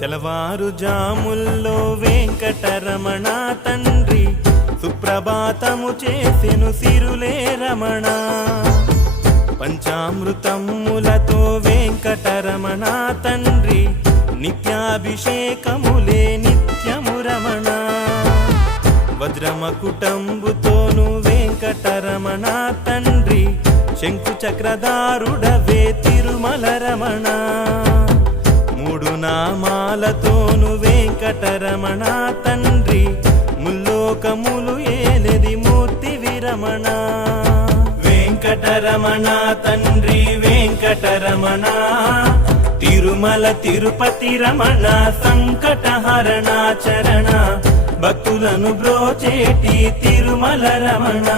తెలవారు జాముల్లో వెంకటరమణ తండ్రి సుప్రభాతము చేసెను సిరులే రమణ. పంచామృతములతో వెంకటరమణ తండ్రి నిత్యాభిషేకములే నిత్యము రమణ. వజ్రమకుటంబుతోను వెంకటరమణ తండ్రి శంకు చక్రదారుడవే తిరుమల రమణ. నామాలతోను వెంకటరమణ తండ్రి ముల్లోకములు ఏలది మూర్తి విరమణ. వెంకటరమణ తండ్రి వెంకటరమణ తిరుమల తిరుపతి రమణ సంకటహరణ చరణ భక్తులను బ్రోచేటి తిరుమల రమణ.